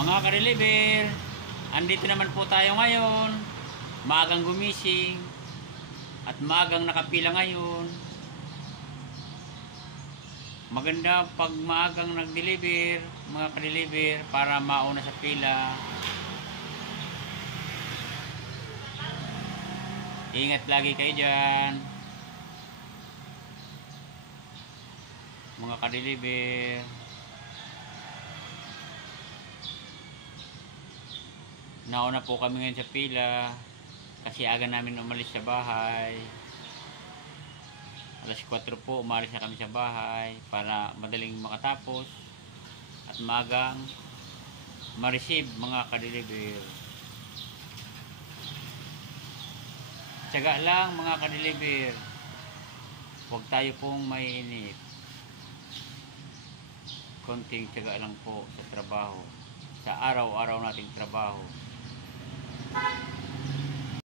Mga ka-deliver, andito naman po tayo ngayon. Maagang gumising at maagang nakapila ngayon. Maganda pag maagang nag-deliver, mga ka-deliver, para mauna sa pila. Ingat lagi kayo dyan, mga ka-deliver. Nauna po kami ngayon sa pila kasi aga namin umalis sa bahay. Alas 4 po umalis na kami sa bahay para madaling makatapos at magang ma-receive, mga ka-deliver. Tiyaga lang, mga ka-deliver, huwag tayo pong maiinip. Konting tiyaga lang po sa trabaho, sa araw-araw nating trabaho.